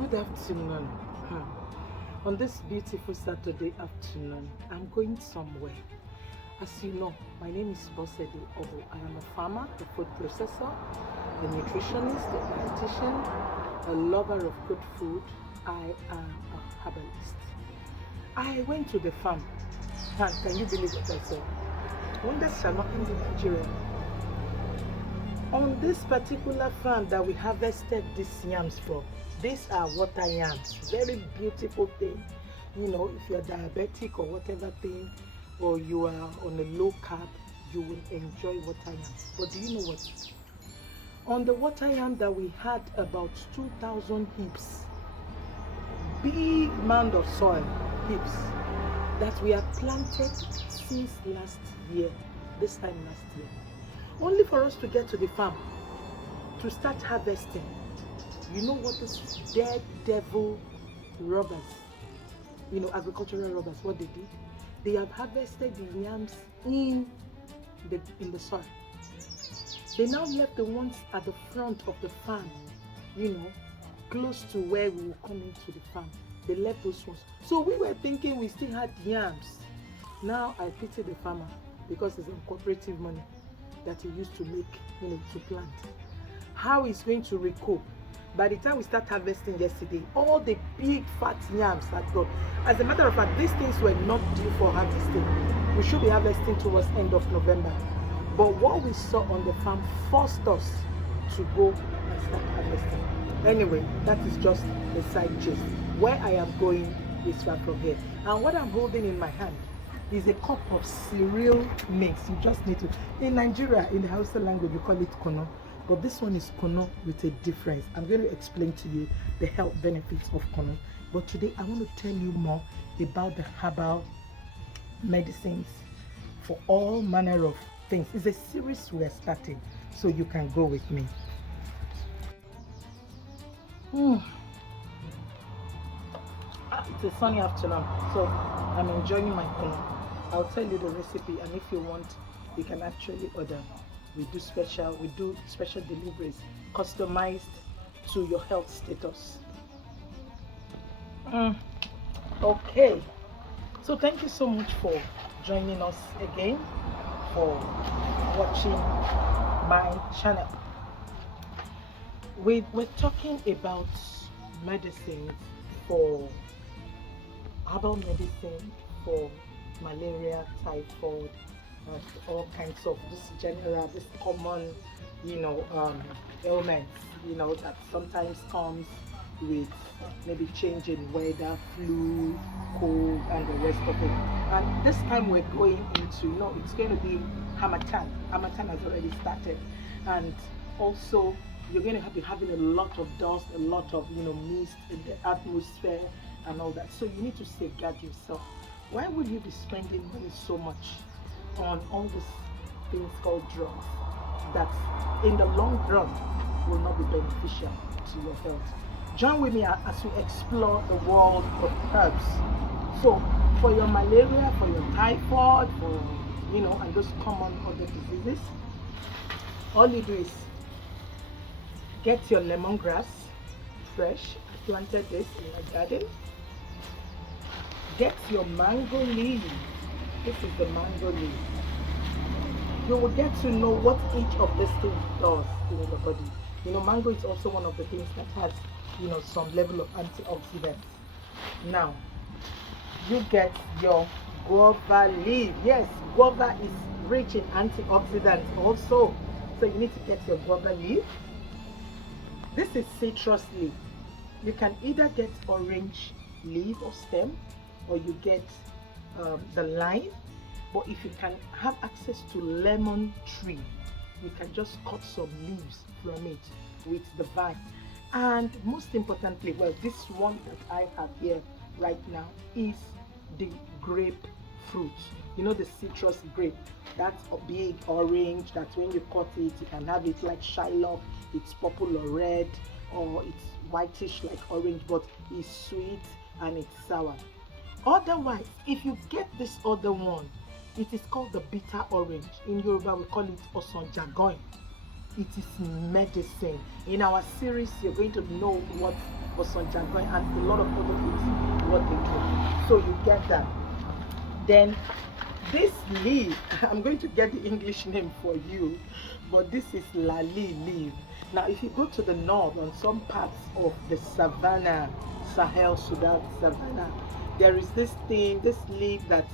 Good afternoon. On this beautiful Saturday afternoon, I'm going somewhere. As you know, my name is Bosede Obo. I am a farmer, a food processor, a nutritionist, a dietitian, a lover of good food. I am a herbalist. I went to the farm. And can you believe what I said? Wonders shall not end in Nigeria. On this particular farm that we harvested these yams from, these are water yams, very beautiful thing. You know, if you're diabetic or whatever thing, or you are on a low carb, you will enjoy water yams. But do you know what? On the water yam that we had about 2,000 heaps, big mound of soil, heaps, that we have planted since last year, this time last year. Only for us to get to the farm, to start harvesting. You know what this dead devil robbers, agricultural robbers, what they did? They have harvested the yams in the soil. They now left the ones at the front of the farm, close to where we will come into the farm. They left those ones. So we were thinking we still had yams. Now I pity the farmer because it's in cooperative money that he used to make, to plant. How he's going to recoup? By the time we start harvesting yesterday, all the big fat yams had gone. As a matter of fact, these things were not due for harvesting. We should be harvesting towards end of November. But what we saw on the farm forced us to go and start harvesting. Anyway, that is just a side gist. Where I am going is far from here. And what I'm holding in my hand is a cup of cereal mix. You just need to, in Nigeria, in the Hausa language, we call it kono. But this one is kono with a difference. I'm going to explain to you the health benefits of kono. But today I want to tell you more about the herbal medicines for all manner of things. It's a series we're starting, so you can go with me. It's a sunny afternoon, so I'm enjoying my kono. I'll tell you the recipe, and if you want, you can actually order. We do special deliveries, customized to your health status. Okay, so thank you so much for joining us again, for watching my channel. We're talking about medicine for herbal medicine for malaria, typhoid, and all kinds of this common, ailments, that sometimes comes with maybe change in weather, flu, cold, and the rest of it. And this time we're going into, it's going to be Harmattan. Harmattan has already started, and also you're going to be having a lot of dust, a lot of mist in the atmosphere, and all that. So you need to safeguard yourself. Why would you be spending money so much on all these things called drugs that in the long run will not be beneficial to your health? Join with me as we explore the world of herbs. So for your malaria, for your typhoid, for and those common other diseases, all you do is get your lemongrass fresh. I planted this in my garden. Get your mango leaf. This is the mango leaf. You will get to know what each of these things does in your body. Mango is also one of the things that has, some level of antioxidants. Now, you get your guava leaf. Yes, guava is rich in antioxidants also. So you need to get your guava leaf. This is citrus leaf. You can either get orange leaf or stem, or you get the lime. But if you can have access to lemon tree, you can just cut some leaves from it with the vine. And most importantly, well, this one that I have here right now is the grapefruit. The citrus grape, that's a big orange, that when you cut it, you can have it like Shylock, it's purple or red, or it's whitish like orange, but it's sweet and it's sour. Otherwise, if you get this other one, it is called the bitter orange. In Yoruba, we call it Osanjagoin. It is medicine. In our series, you're going to know what Osanjagoin, and a lot of other things what they do. So you get that. Then this leaf, I'm going to get the English name for you, but this is lali leaf. Now, if you go to the north, on some parts of the savannah, Sahel, Sudan, savannah, there is this thing, this leaf that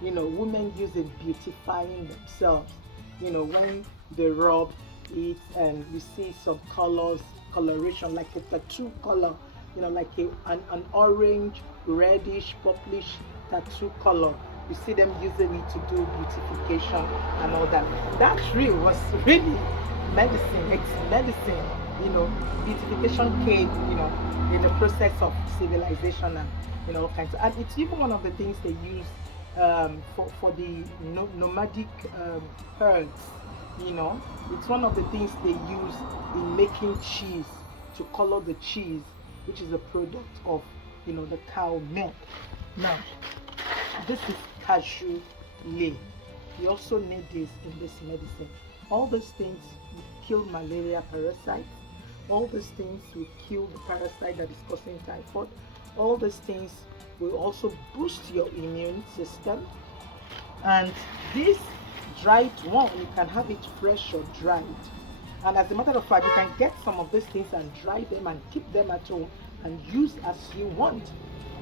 women use in beautifying themselves. When they rub it, and you see some colors, coloration, like a tattoo color, like an orange, reddish, purplish tattoo color. You see them using it to do beautification and all that. That tree was really medicine, medicine. Beautification came, in the process of civilization and all kinds. And it's even one of the things they use for the nomadic herds. It's one of the things they use in making cheese, to color the cheese, which is a product of the cow milk. Now, this is cashew leaf. You also need this in this medicine. All these things will kill malaria parasites. All these things will kill the parasite that is causing typhoid. All these things will also boost your immune system. And this dried one, you can have it fresh or dried. And as a matter of fact, you can get some of these things and dry them and keep them at home and use as you want.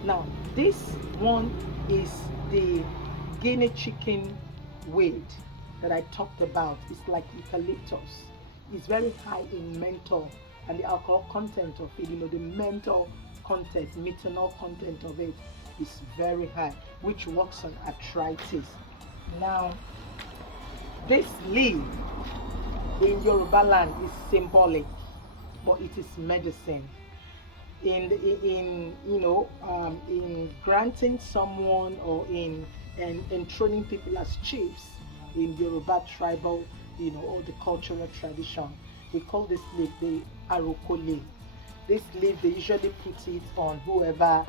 Now, this one is the guinea chicken weed that I talked about. It's like eucalyptus. It's very high in menthol, and the alcohol content of it, the menthol content, methanol content of it is very high, which works on arthritis. Now, this leaf in Yoruba land is symbolic, but it is medicine. In granting someone, or in enthroning people as chiefs in Yoruba tribal, or the cultural tradition, we call this leaf the aroko leaf. This leaf, they usually put it on whoever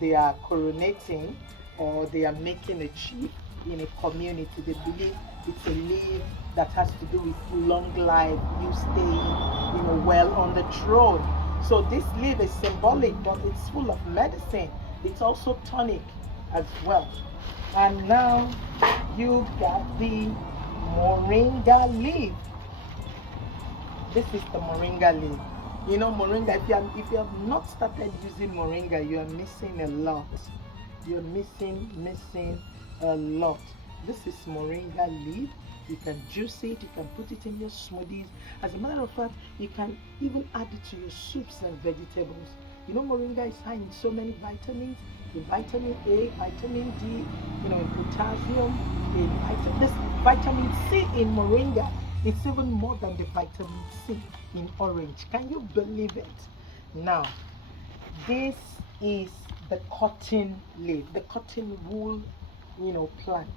they are coronating, or they are making a chief in a community. They believe it's a leaf that has to do with long life, you staying well on the throne. So this leaf is symbolic, but it's full of medicine. It's also tonic as well. And now you got the moringa leaf. This is the moringa leaf. Moringa, if you have not started using moringa, you are missing a lot. You're missing a lot. This is moringa leaf. You can juice it, you can put it in your smoothies. As a matter of fact, you can even add it to your soups and vegetables. Moringa is high in so many vitamins, in vitamin A, vitamin D, in potassium, in vitamin C in moringa. It's even more than the vitamin C in orange. Can you believe it? Now, this is the cotton leaf, the cotton wool, plant.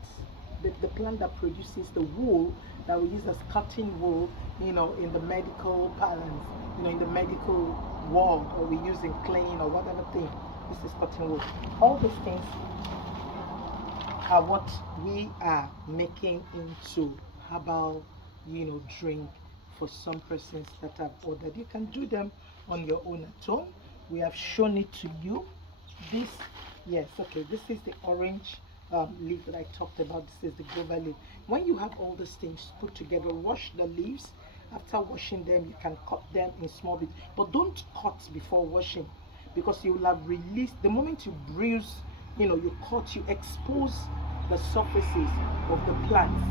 The plant that produces the wool that we use as cotton wool, in the medical parlance, in the medical world, or we use in cleaning or whatever thing. This is cotton wool. All these things are what we are making into herbal, drink for some persons that have ordered. You can do them on your own at home. We have shown it to you. This is the orange leaf that I talked about. This is the guava leaf. When you have all these things put together, wash the leaves. After washing them, you can cut them in small bits, but don't cut before washing, because you will have released, the moment you bruise, you cut, you expose the surfaces of the plants,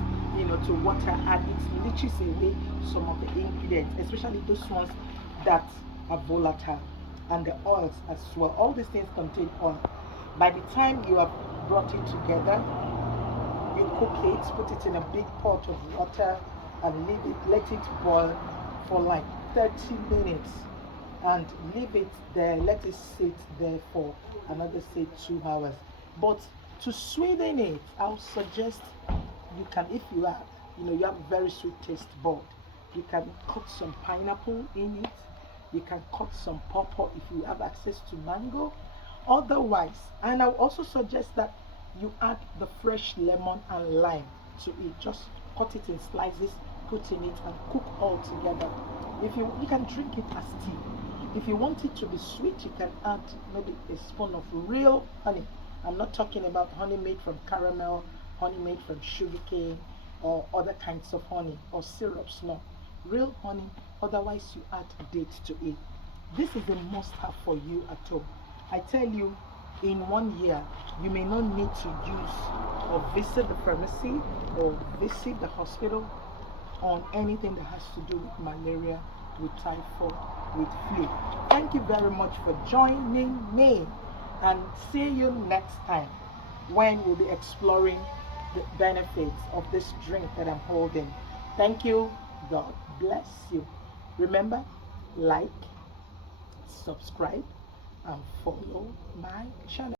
to water, and it leaches away some of the ingredients, especially those ones that are volatile, and the oils as well. All these things contain oil. By the time you have brought it together, you cook it, put it in a big pot of water, and let it boil for like 30 minutes, and leave it there, let it sit there for another, say, 2 hours. But to sweeten it, I would suggest you can, if you have, you have a very sweet taste bud, you can cut some pineapple in it, you can cut some pawpaw if you have access to mango. Otherwise, and I would also suggest that you add the fresh lemon and lime to it. Just cut it in slices, put in it, and cook all together. If you can drink it as tea. If you want it to be sweet, you can add maybe a spoon of real honey. I'm not talking about honey made from caramel, honey made from sugarcane, or other kinds of honey or syrups. No, real honey. Otherwise, you add dates to it. This is a must-have for you at home. I tell you, in 1 year, you may not need to use or visit the pharmacy or visit the hospital on anything that has to do with malaria, with typhoid, with flu. Thank you very much for joining me, and see you next time when we'll be exploring the benefits of this drink that I'm holding. Thank you. God bless you. Remember, like, subscribe, and follow my channel.